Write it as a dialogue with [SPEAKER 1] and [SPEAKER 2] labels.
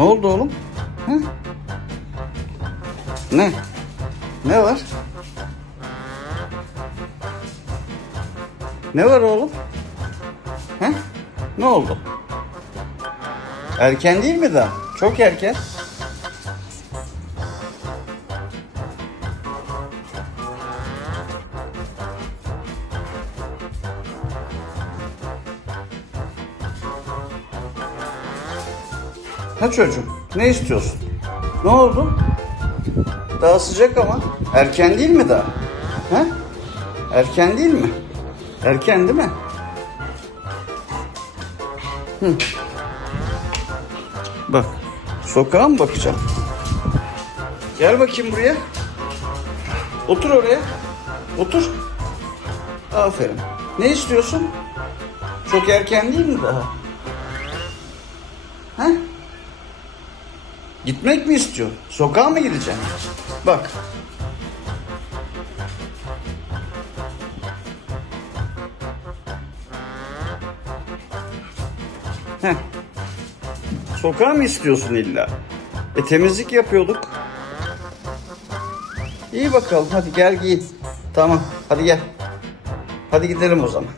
[SPEAKER 1] Ne oldu oğlum? Hı? Ne? Ne var? Ne var oğlum? He? Ne oldu? Erken değil mi daha? Çok erken. Ha çocuğum, ne istiyorsun? Ne oldu? Daha sıcak ama. Erken değil mi daha? Ha? Erken değil mi? Erken değil mi? Hı. Bak, sokağa mı bakacağım? Gel bakayım buraya. Otur oraya. Otur. Aferin. Ne istiyorsun? Çok erken değil mi daha? Ha? Gitmek mi istiyorsun? Sokağa mı gideceksin? Bak. Heh. Sokağa mı istiyorsun illa? E temizlik yapıyorduk. İyi bakalım hadi gel giyin. Tamam hadi gel. Hadi gidelim o zaman.